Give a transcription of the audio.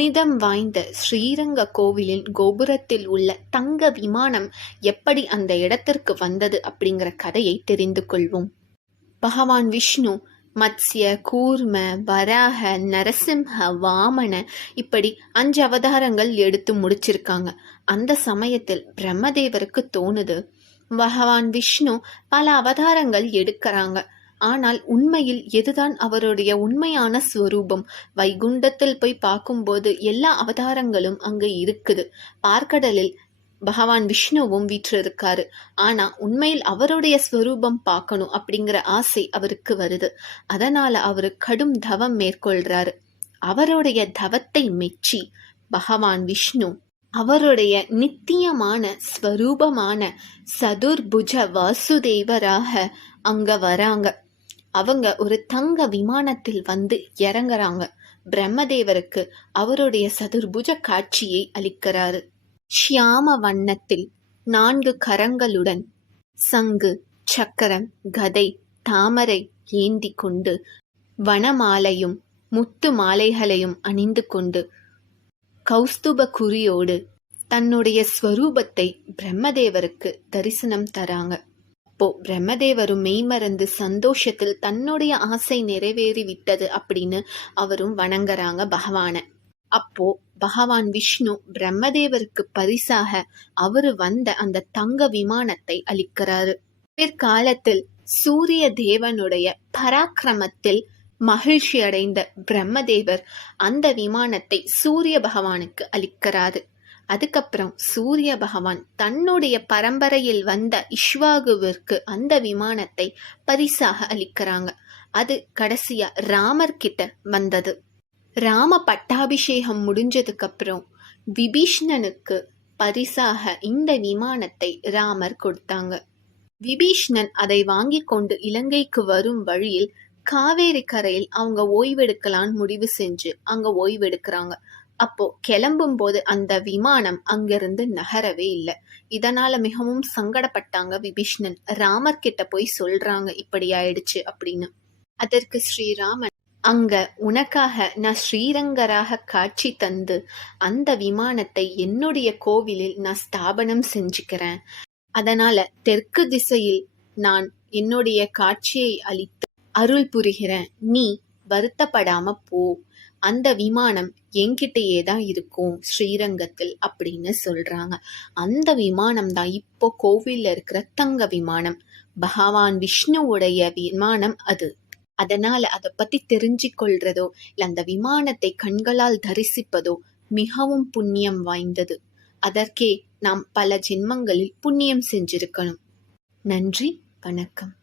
புனிதம் வாய்ந்த ஸ்ரீரங்க கோவிலின் கோபுரத்தில் உள்ள தங்க விமானம் எப்படி அந்த இடத்திற்கு வந்தது அப்படிங்கிற கதையை தெரிந்து கொள்வோம். பகவான் விஷ்ணு மத்ஸ்ய, கூர்ம, வராக, நரசிம்ஹ, வாமன இப்படி 5 அவதாரங்கள் எடுத்து முடிச்சிருக்காங்க. அந்த சமயத்தில் பிரம்மதேவருக்கு தோணுது, பகவான் விஷ்ணு பல அவதாரங்கள் எடுக்கிறாங்க. ஆனால் உண்மையில் எதுதான் அவருடைய உண்மையான ஸ்வரூபம்? வைகுண்டத்தில் போய் பார்க்கும்போது எல்லா அவதாரங்களும் அங்க இருக்குது. பார்க்கடலில் பகவான் விஷ்ணுவும் வீற்றிருக்காரு. ஆனா உண்மையில் அவருடைய ஸ்வரூபம் பார்க்கணும் அப்படிங்கிற ஆசை அவருக்கு வருது. அதனால அவரு கடும் தவம் மேற்கொள்றாரு. அவருடைய தவத்தை மெச்சி பகவான் விஷ்ணு அவருடைய நித்தியமான ஸ்வரூபமான சதுர்புஜ வாசுதேவராக அங்க வராங்க. அவங்க ஒரு தங்க விமானத்தில் வந்து இறங்குறாங்க. பிரம்மதேவருக்கு அவருடைய சதுர்புஜ காட்சியை அளிக்கிறாரு. ஷியாம வண்ணத்தில் 4 கரங்களுடன் சங்கு, சக்கரம், கதை, தாமரை ஏந்தி கொண்டு வனமாலையும் முத்து மாலைகளையும் அணிந்து கொண்டு கௌஸ்துப குறியோடு தன்னுடைய ஸ்வரூபத்தை பிரம்மதேவருக்கு தரிசனம் தராங்க. அப்போ பிரம்மதேவரும் மெய்மறந்து சந்தோஷத்தில் தன்னுடைய ஆசை நிறைவேறி விட்டது அப்படின்னு அவரும் வணங்குறாங்க பகவான. அப்போ பகவான் விஷ்ணு பிரம்மதேவருக்கு பரிசாக அவரு வந்த அந்த தங்க விமானத்தை அளிக்கிறாரு. பிற்காலத்தில் சூரிய தேவனுடைய பராக்கிரமத்தில் மகிழ்ச்சி அடைந்த பிரம்மதேவர் அந்த விமானத்தை சூரிய பகவானுக்கு அளிக்கிறாரு. அதுக்கப்புறம் சூரிய பகவான் தன்னுடைய பரம்பரையில் வந்த இஷ்வாகுவிற்கு அந்த விமானத்தை பரிசாக அளிக்கிறாங்க. அது கடைசியா ராமர் கிட்ட வந்தது. ராம பட்டாபிஷேகம் முடிஞ்சதுக்கு அப்புறம் விபீஷ்ணனுக்கு பரிசாக இந்த விமானத்தை ராமர் கொடுத்தாங்க. விபீஷ்ணன் அதை வாங்கி கொண்டு இலங்கைக்கு வரும் வழியில் காவேரி கரையில் அவங்க ஓய்வெடுக்கலான்னு முடிவு செஞ்சு அங்க ஓய்வெடுக்கிறாங்க. அப்போ கிளம்பும் போது அந்த விமானம் அங்கிருந்து நகரவே இல்லை. இதனால மிகவும் சங்கடப்பட்டாங்க விபீஷ்ணன். ராமர் கிட்ட போய் சொல்றாங்க இப்படி ஆயிடுச்சு அப்படின்னு. அதற்கு ஸ்ரீராமன், அங்க உனக்காக நான் ஸ்ரீரங்கராக காட்சி தந்து அந்த விமானத்தை என்னுடைய கோவிலில் நான் ஸ்தாபனம் செஞ்சுக்கிறேன். அதனால தெற்கு திசையில் நான் என்னுடைய காட்சியை அளித்து அருள் புரிகிறேன். நீ வருத்தப்படாம போ. அந்த விமானம் என்கிட்டயே தான் இருக்கும் ஸ்ரீரங்கத்தில் அப்படின்னு சொல்றாங்க. அந்த விமானம் தான் இப்போ கோவில்ல இருக்கிற தங்க விமானம். பகவான் விஷ்ணுவுடைய விமானம் அது. அதனால அதை பத்தி தெரிஞ்சு கொள்றதோ இல்ல அந்த விமானத்தை கண்களால் தரிசிப்பதோ மிகவும் புண்ணியம் வாய்ந்தது. அதற்கே நாம் பல ஜென்மங்களில் புண்ணியம் செஞ்சிருக்கணும். நன்றி, வணக்கம்.